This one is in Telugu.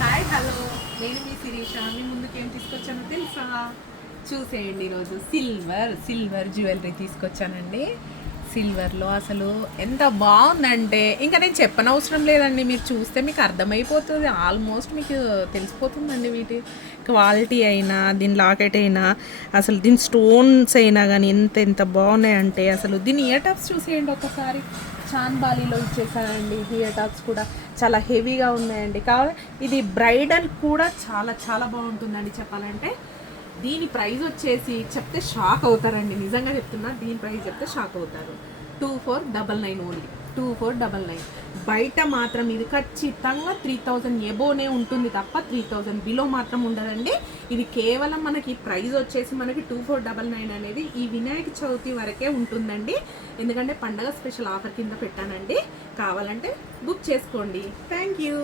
హాయ్ హలో, నేను మీ శిరీష. మీ ముందుకు ఏం తీసుకొచ్చానో తెలుసా? చూసేయండి. ఈరోజు సిల్వర్ జ్యువెలరీ తీసుకొచ్చానండి. సిల్వర్లో అసలు ఎంత బాగుందంటే ఇంకా నేను చెప్పనవసరం లేదండి. మీరు చూస్తే మీకు అర్థమైపోతుంది. ఆల్మోస్ట్ మీకు తెలిసిపోతుందండి వీటి క్వాలిటీ అయినా, దీని లాకెట్ అయినా, అసలు దీని స్టోన్స్ అయినా కానీ ఎంత ఎంత బాగున్నాయంటే అసలు దీని ఇయర్ టాప్స్ చూసేయండి ఒకసారి. చాన్బాలీలో ఇచ్చేసానండి. ఇయర్ టాప్స్ కూడా చాలా హెవీగా ఉన్నాయండి. కావాలి ఇది బ్రైడల్ కూడా చాలా చాలా బాగుంటుందండి. చెప్పాలంటే దీని ప్రైస్ వచ్చేసి చెప్తే షాక్ అవుతారండి. నిజంగా చెప్తున్నా, దీని ప్రైస్ చెప్తే షాక్ అవుతారు. 2499 ఓన్లీ, 2499. బయట మాత్రం ఇది ఖచ్చితంగా 3000 ఎబోనే ఉంటుంది తప్ప 3000 బిలో మాత్రం ఉండదండి. ఇది కేవలం మనకి ప్రైస్ వచ్చేసి మనకి 2499 అనేది ఈ వినాయక చవితి వరకే ఉంటుందండి. ఎందుకంటే పండగ స్పెషల్ ఆఫర్ కింద పెట్టానండి. కావాలంటే బుక్ చేసుకోండి. Thank you.